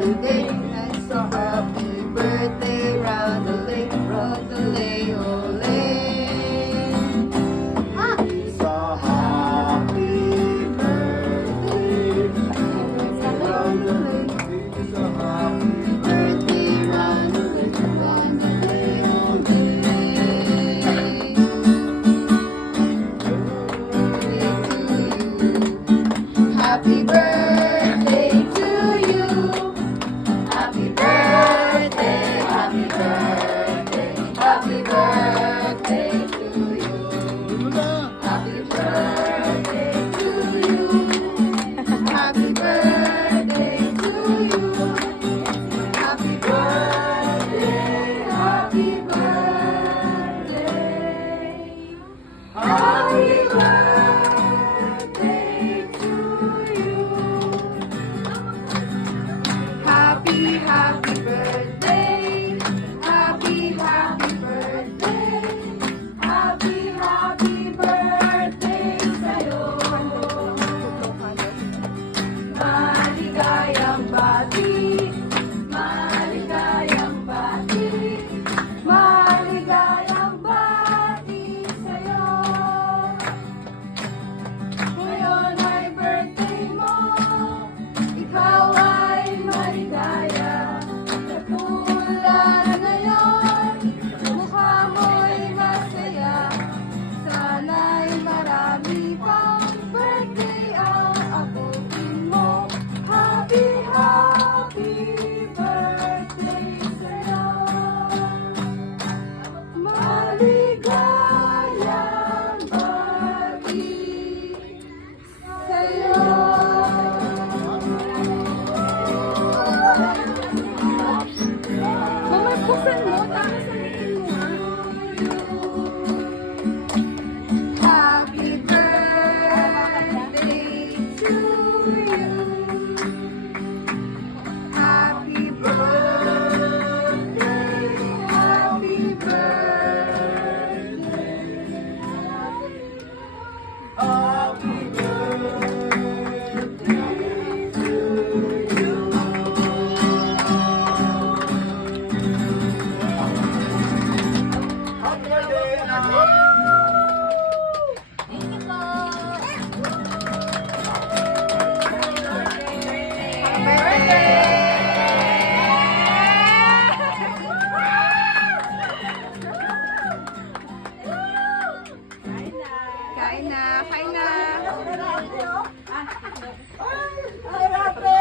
holiday. And so happy birthday, Rosalie, Rosalie, ole. It's a happy birthday, Rosalie. It's a happy birthday, Rosalie, Rosalie, ole. Happy birthday to you. Happy birthday, happy birthday, happy birthday to you. Happy birthday to you. Happy birthday to you. Happy birthday, happy birthday. Happy birthday to you. Happy, happy birthday. Happy, happy birthday. Happy, happy birthday sa'yo. Maligayang bati. Maligayang bati. Maligayang bati sa'yo. Ngayon ay birthday mo. Ikaw ay maligaya. Katulad ngayon, mukha mo'y masaya. Sana'y marami pang birthday ang abutin mo. Happy, happy birthday sa'yo. Maligayang bati sa'yo. Mama, buksan mo. Tapos sabihin mo nga. Happy birthday to you. Happy birthday. Happy birthday. Happy birthday to you. Happy birthday, anak. Thank you po. Happy birthday. Kain na, kain na. Ay, happy.